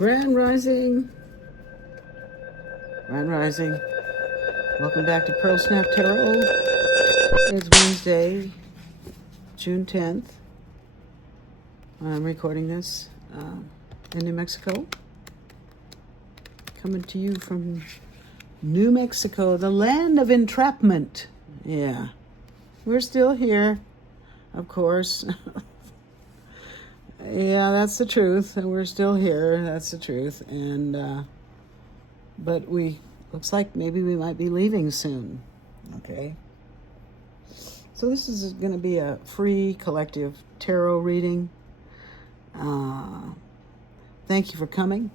Grand Rising. Grand Rising. Welcome back to Pearl Snap Tarot. It's Wednesday, June 10th. I'm recording this in New Mexico. Coming to you from New Mexico, the land of entrapment. Yeah. We're still here, of course. Yeah, that's the truth. We're still here. That's the truth. And, but looks like maybe we might be leaving soon. Okay. So this is going to be a free collective tarot reading. Thank you for coming.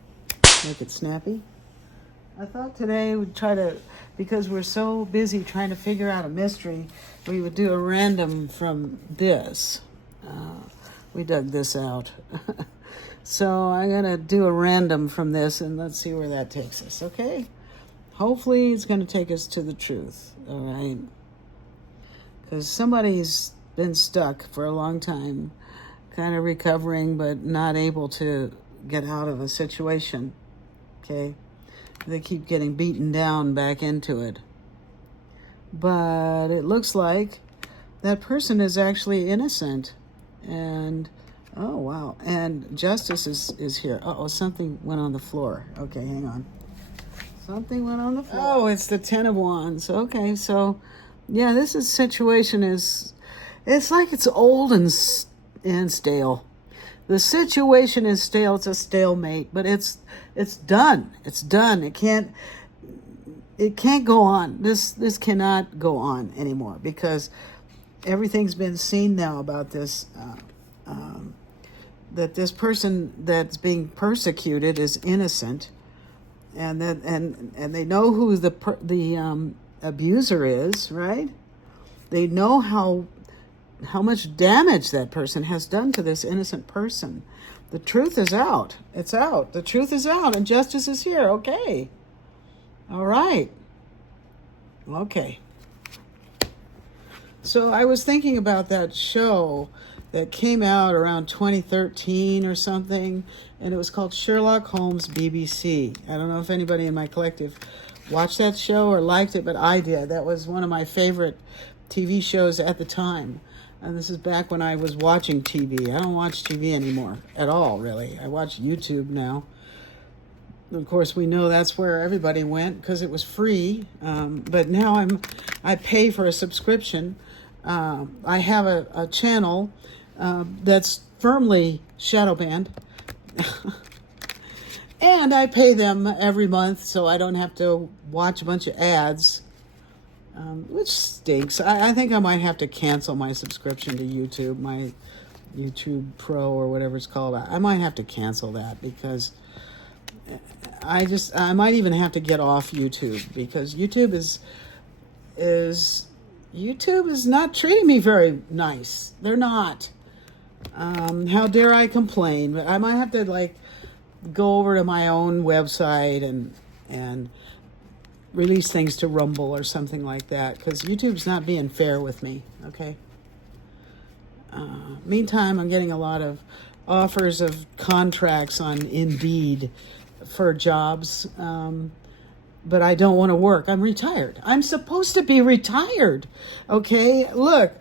Make it snappy. I thought today we'd try to, because we're so busy trying to figure out a mystery, we would do a random from this. We dug this out. So I'm going to do a random from this, and let's see where that takes us, okay? Hopefully it's going to take us to the truth, all right? Because somebody's been stuck for a long time, kind of recovering, but not able to get out of a situation, okay? They keep getting beaten down back into it. But it looks like that person is actually innocent. And, oh, wow. And justice is here. Uh-oh, something went on the floor. Okay, hang on. Something went on the floor. Oh, it's the Ten of Wands. Okay, so, yeah, situation is, it's like it's old and stale. The situation is stale. It's a stalemate, but it's done. It's done. It can't go on. This cannot go on anymore because everything's been seen now about this, that this person that's being persecuted is innocent, and they know who the abuser is, right? They know how much damage that person has done to this innocent person. The truth is out. It's out. The truth is out, and justice is here. Okay. All right. Okay. So I was thinking about that show that came out around 2013 or something, and it was called Sherlock Holmes BBC. I don't know if anybody in my collective watched that show or liked it, but I did. That was one of my favorite TV shows at the time. And this is back when I was watching TV. I don't watch TV anymore at all, really. I watch YouTube now. Of course, we know that's where everybody went because it was free. But now I pay for a subscription. I have a channel that's firmly shadow banned. And I pay them every month so I don't have to watch a bunch of ads, which stinks. I think I might have to cancel my subscription to YouTube, my YouTube Pro or whatever it's called. I might have to cancel that because I might even have to get off YouTube because YouTube is not treating me very nice. They're not. How dare I complain? But I might have to go over to my own website and release things to Rumble or something like that because YouTube's not being fair with me. Okay. Meantime, I'm getting a lot of offers of contracts on Indeed for jobs. But I don't want to work. I'm retired. I'm supposed to be retired. Okay? Look,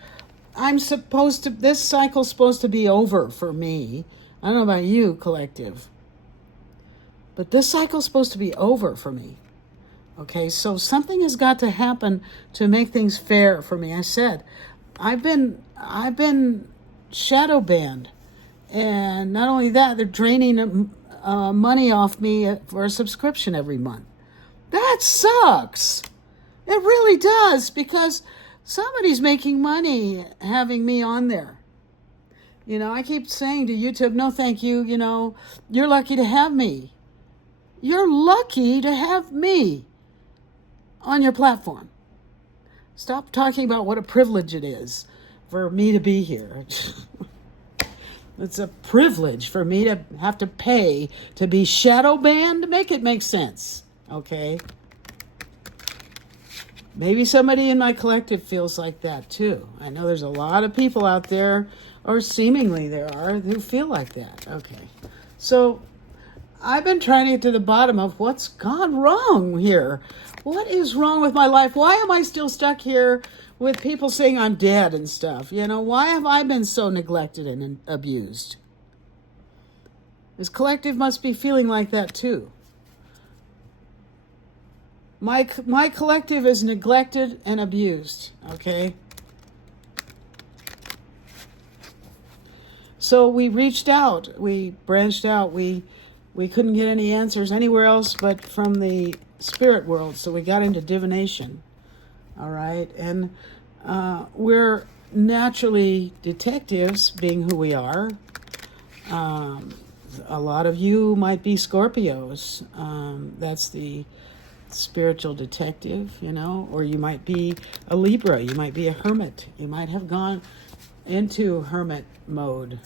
this cycle's supposed to be over for me. I don't know about you, collective. But this cycle's supposed to be over for me. Okay? So something has got to happen to make things fair for me. I said, I've been shadow banned. And not only that, they're draining money off me for a subscription every month. That sucks. It really does because somebody's making money having me on there. You know, I keep saying to YouTube, no, thank you. You know, you're lucky to have me. You're lucky to have me on your platform. Stop talking about what a privilege it is for me to be here. It's a privilege for me to have to pay to be shadow banned. Make it make sense. Okay. Maybe somebody in my collective feels like that too. I know there's a lot of people out there, or seemingly there are, who feel like that. Okay. So I've been trying to get to the bottom of what's gone wrong here. What is wrong with my life? Why am I still stuck here with people saying I'm dead and stuff? Why have I been so neglected and abused? This collective must be feeling like that too. My collective is neglected and abused, okay? So we reached out, we branched out, we couldn't get any answers anywhere else but from the spirit world, so we got into divination, all right? And we're naturally detectives, being who we are. A lot of you might be Scorpios. That's the spiritual detective, or you might be a Libra, you might be a hermit, you might have gone into hermit mode,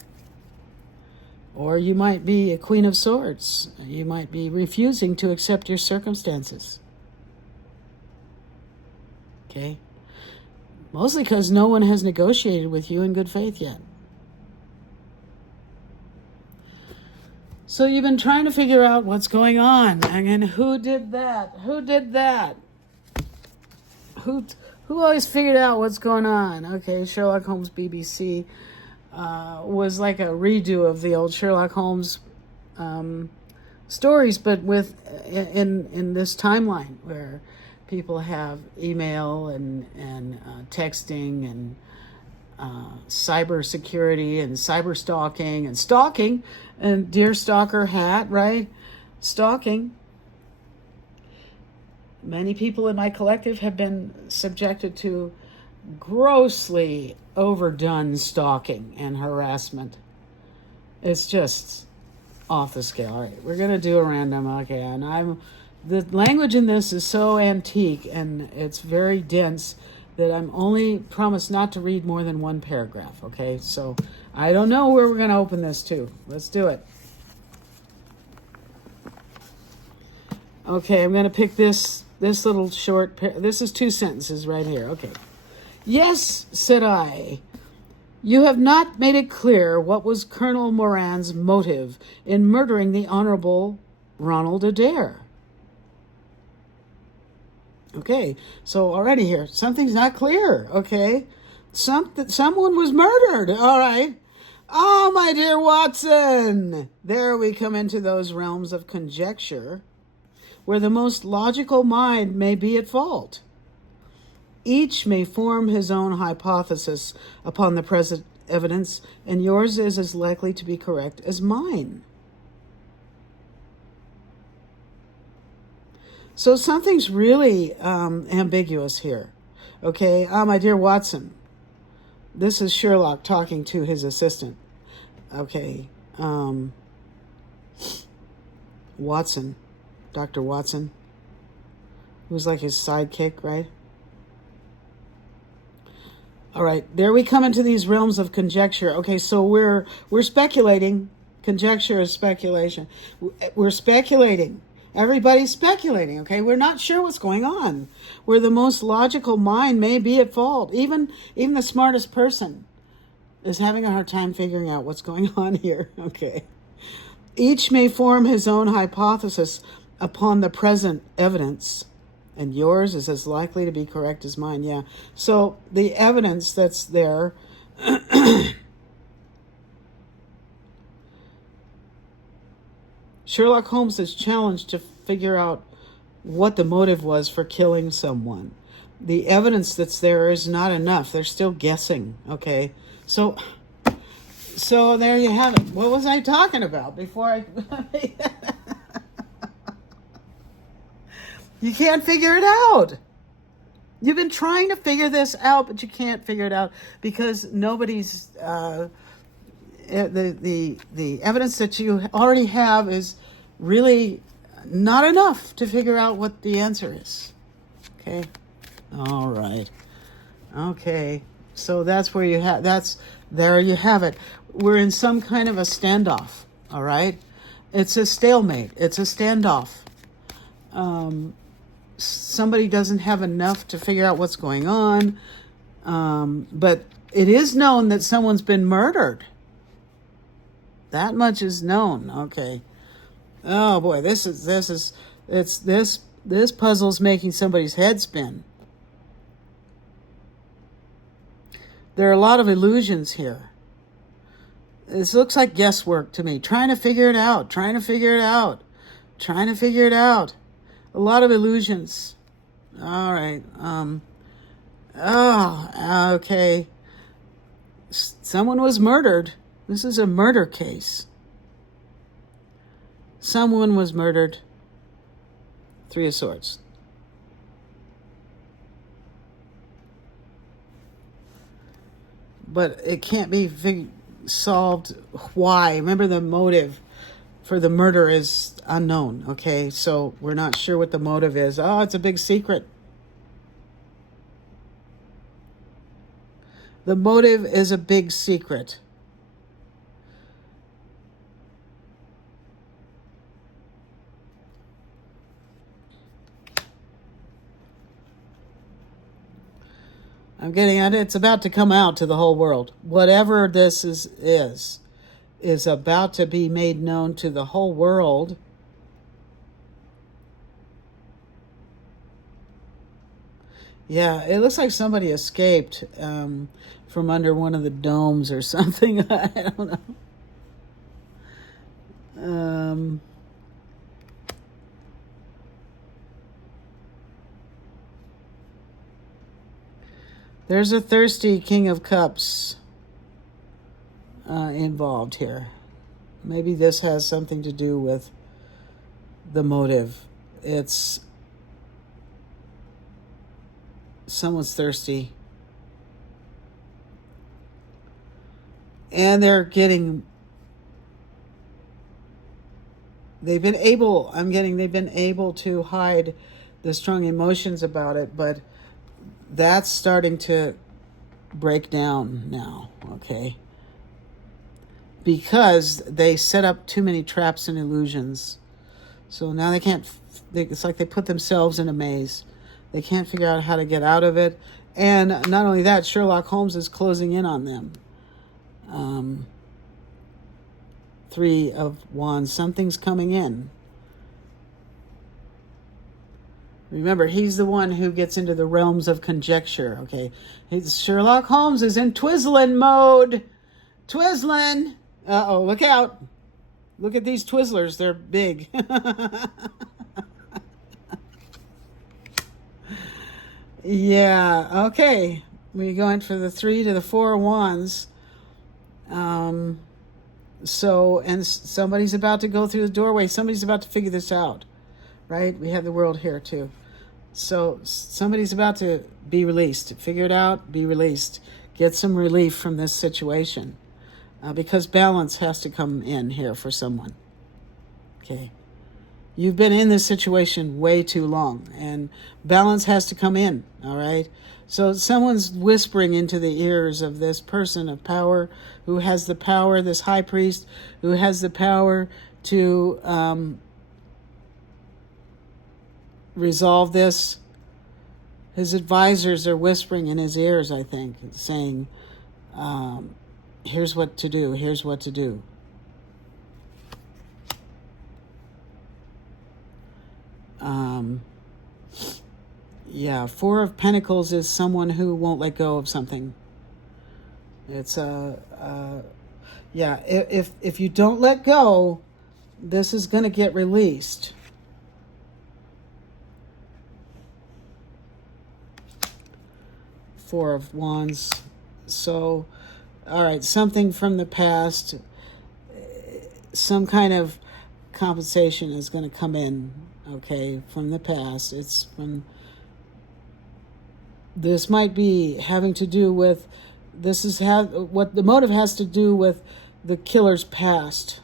or you might be a Queen of Swords, you might be refusing to accept your circumstances, okay? Mostly because no one has negotiated with you in good faith yet. So you've been trying to figure out what's going on, and who did that? Who did that? Who always figured out what's going on? Okay, Sherlock Holmes BBC was like a redo of the old Sherlock Holmes stories, but with in this timeline where people have email and texting and cyber security and cyber stalking and deer stalker hat, right? Stalking. Many people in my collective have been subjected to grossly overdone stalking and harassment. It's just off the scale. All right, we're going to do a random. Okay, and the language in this is so antique and it's very dense that I'm only promised not to read more than one paragraph, okay? So I don't know where we're going to open this to. Let's do it. Okay, I'm going to pick this little short, this is 2 sentences right here, okay. Yes, said I, you have not made it clear what was Colonel Moran's motive in murdering the Honorable Ronald Adair. Okay, so already here, something's not clear, okay? Someone was murdered, all right. Oh, my dear Watson, there we come into those realms of conjecture where the most logical mind may be at fault. Each may form his own hypothesis upon the present evidence, and yours is as likely to be correct as mine. So something's really ambiguous here. Okay, my dear Watson, this is Sherlock talking to his assistant. Okay, Watson, Dr. Watson, who's like his sidekick, right? All right, there we come into these realms of conjecture. Okay, so we're speculating. Conjecture is speculation. We're speculating. Everybody's speculating, okay? We're not sure what's going on. Where the most logical mind may be at fault. Even the smartest person is having a hard time figuring out what's going on here, okay? Each may form his own hypothesis upon the present evidence, and yours is as likely to be correct as mine, yeah. So the evidence that's there Sherlock Holmes is challenged to figure out what the motive was for killing someone. The evidence that's there is not enough. They're still guessing, okay? So there you have it. What was I talking about before I... You can't figure it out. You've been trying to figure this out, but you can't figure it out because nobody's... The evidence that you already have is really not enough to figure out what the answer is. Okay? All right. Okay. So that's where you have... There you have it. We're in some kind of a standoff. All right? It's a stalemate. It's a standoff. Somebody doesn't have enough to figure out what's going on. But it is known that someone's been murdered. That much is known, okay. Oh boy, this puzzle's making somebody's head spin. There are a lot of illusions here. This looks like guesswork to me. Trying to figure it out. Trying to figure it out. Trying to figure it out. A lot of illusions. All right. Oh, okay. Someone was murdered. This is a murder case. Someone was murdered. Three of Swords. But it can't be solved. Why? Remember, the motive for the murder is unknown, okay? So we're not sure what the motive is. Oh, it's a big secret. The motive is a big secret. I'm getting at it. It's about to come out to the whole world. Whatever this is about to be made known to the whole world. Yeah, it looks like somebody escaped from under one of the domes or something. I don't know. There's a thirsty King of Cups involved here. Maybe this has something to do with the motive. It's someone's thirsty. And they've been able to hide the strong emotions about it, but that's starting to break down now, okay? Because they set up too many traps and illusions. So now they can't, it's like they put themselves in a maze. They can't figure out how to get out of it. And not only that, Sherlock Holmes is closing in on them. Three of Wands, something's coming in. Remember, he's the one who gets into the realms of conjecture, okay? Sherlock Holmes is in Twizzlin mode. Twizzlin! Uh-oh, look out. Look at these Twizzlers. They're big. Yeah, okay. We're going for the 3 to the 4 of Wands. And somebody's about to go through the doorway. Somebody's about to figure this out, right? We have the World here, too. So somebody's about to be released. Figure it out, be released. Get some relief from this situation. Because balance has to come in here for someone. Okay. You've been in this situation way too long, and balance has to come in, all right? So someone's whispering into the ears of this person of power who has the power, this high priest who has the power to resolve this. His advisors are whispering in his ears, I think, saying, here's what to do, here's what to do. Yeah, 4 of Pentacles is someone who won't let go of something. It's yeah, if you don't let go, this is going to get released. Four of Wands. So, all right, something from the past, some kind of compensation is going to come in, okay, from the past. It's from, this might be having to do with, this is what the motive has to do with the killer's past.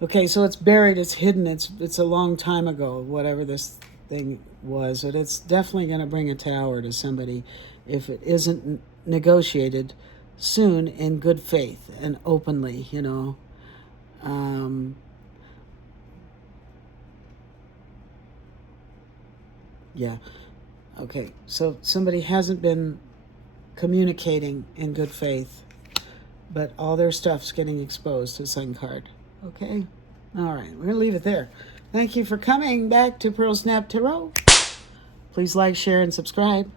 Okay, so it's buried, it's hidden, it's a long time ago, whatever this thing was, but it's definitely going to bring a tower to somebody if it isn't negotiated soon in good faith and openly, you know. Yeah. Okay, so somebody hasn't been communicating in good faith. But all their stuff's getting exposed to Sun card. Okay? All right, we're going to leave it there. Thank you for coming back to Pearl Snap Tarot. Please like, share, and subscribe.